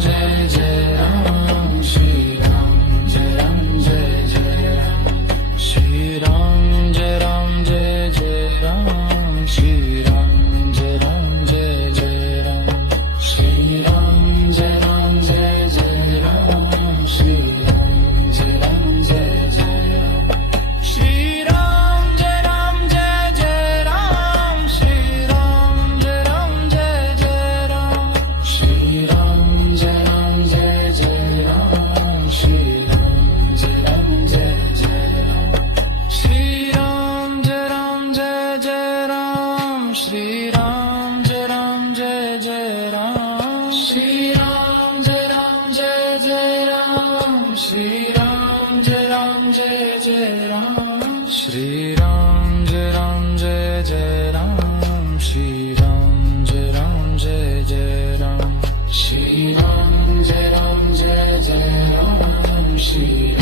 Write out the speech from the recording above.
Jai Jai Ram, Shri Ram Jai Jai Ram, Shri Ram Jai Jai Ram, Shri Ram Jai Jai Ram, Shri Ram Jai Jai Ram, Shri Ram Jai Jai Ram, Shri Ram Jai Jai Ram, Shri Ram Jai Jai Ram, Shri Ram Jai Jai Ram, Shri Ram Jai Jai Ram, Shri Ram Jai Jai Ram, Shri Ram Jai Jai Ram, Shri Ram Jai Jai Ram, Shri Ram Jai Jai Ram, Shri Ram Jai Jai Ram, Shri Ram Jai Jai Ram, Shri Ram Jai Jai Ram, Shri